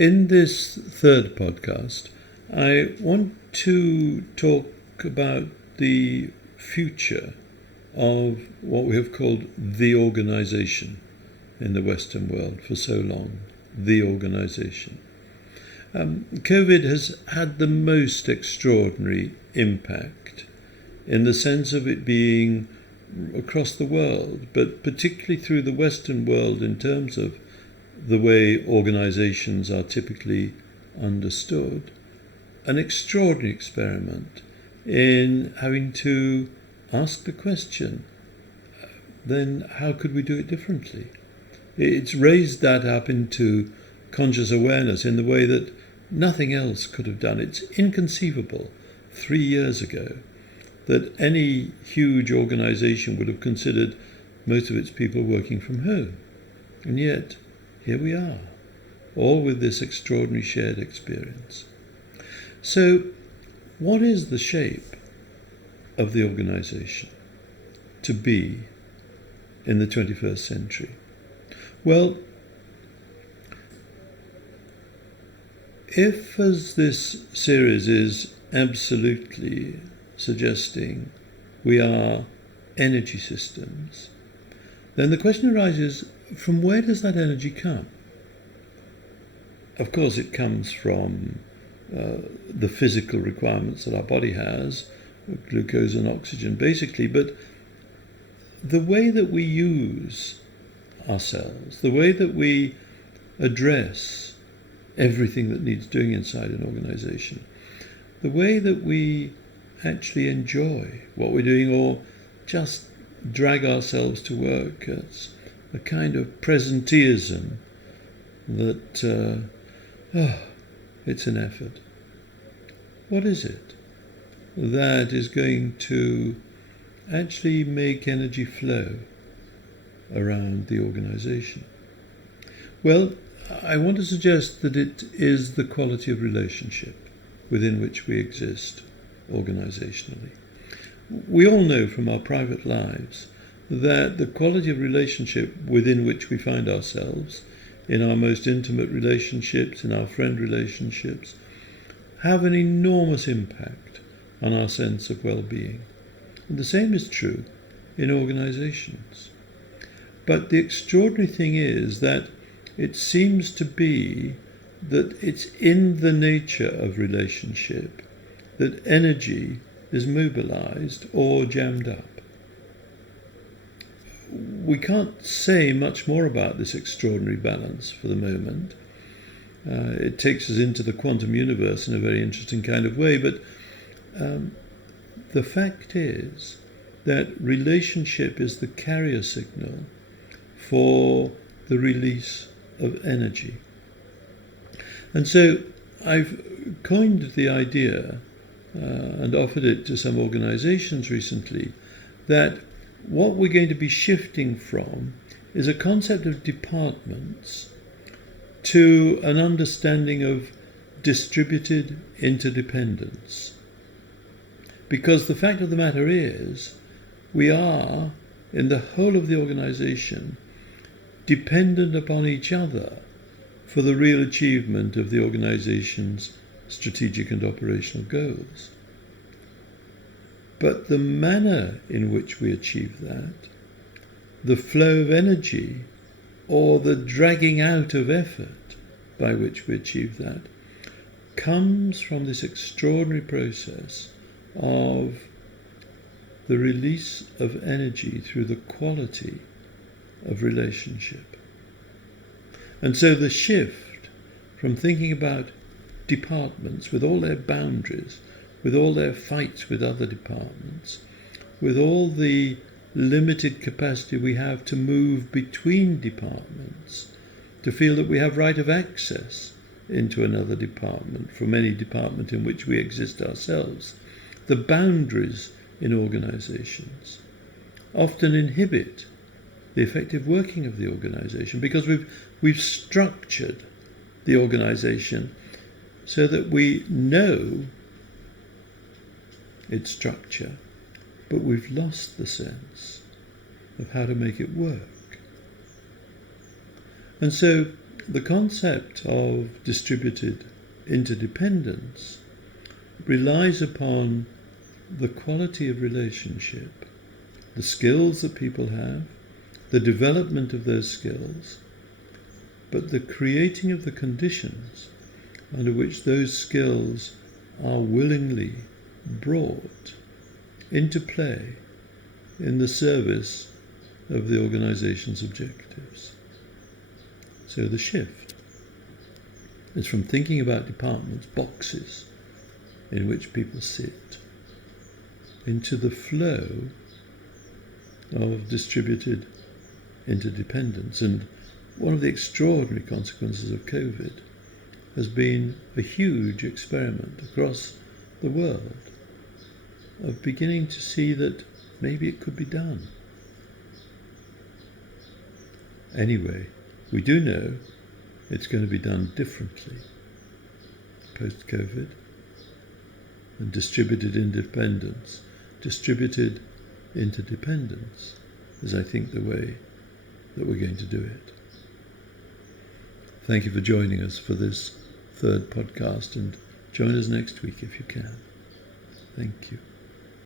in this third podcast, I want to talk about the future of what we have called the organisation in the Western world for so long, the organisation. COVID has had the most extraordinary impact in the sense of it being across the world, but particularly through the Western world in terms of the way organisations are typically understood, an extraordinary experiment in having to ask the question, then how could we do it differently? It's raised that up into conscious awareness in the way that nothing else could have done. It's inconceivable 3 years ago that any huge organisation would have considered most of its people working from home. And yet, here we are, all with this extraordinary shared experience. So, what is the shape of the organisation to be in the 21st century? Well, if, as this series is absolutely suggesting, we are energy systems, then the question arises, from where does that energy come? Of course, it comes from the physical requirements that our body has, glucose and oxygen basically, but the way that we use ourselves, the way that we address everything that needs doing inside an organisation, the way that we actually enjoy what we're doing or just drag ourselves to work, it's a kind of presenteeism that, it's an effort. What is it that is going to actually make energy flow around the organisation? Well, I want to suggest that it is the quality of relationship within which we exist organisationally. We all know from our private lives that the quality of relationship within which we find ourselves, in our most intimate relationships, in our friend relationships, have an enormous impact on our sense of well-being. And the same is true in organisations. But the extraordinary thing is that it seems to be that it's in the nature of relationship that energy is mobilized or jammed up. We can't say much more about this extraordinary balance for the moment. It takes us into the quantum universe in a very interesting kind of way, but the fact is that relationship is the carrier signal for the release of energy. And so I've coined the idea and offered it to some organizations recently that what we're going to be shifting from is a concept of departments to an understanding of distributed interdependence. Because the fact of the matter is, we are, in the whole of the organization, dependent upon each other for the real achievement of the organization's strategic and operational goals. But the manner in which we achieve that, the flow of energy or the dragging out of effort by which we achieve that, comes from this extraordinary process of the release of energy through the quality of relationship. And so the shift from thinking about departments with all their boundaries, with all their fights with other departments, with all the limited capacity we have to move between departments, to feel that we have right of access into another department from any department in which we exist ourselves. The boundaries in organizations often inhibit the effective working of the organization because we've structured the organization so that we know its structure, but we've lost the sense of how to make it work. And so the concept of distributed interdependence relies upon the quality of relationship, the skills that people have, the development of those skills, but the creating of the conditions under which those skills are willingly brought into play in the service of the organization's objectives. So the shift is from thinking about departments, boxes in which people sit, into the flow of distributed interdependence. And one of the extraordinary consequences of COVID has been a huge experiment across the world of beginning to see that maybe it could be done. Anyway, we do know it's going to be done differently post-COVID. And distributed independence, distributed interdependence is, I think, the way that we're going to do it. Thank you for joining us for this third podcast, and join us next week if you can. Thank you.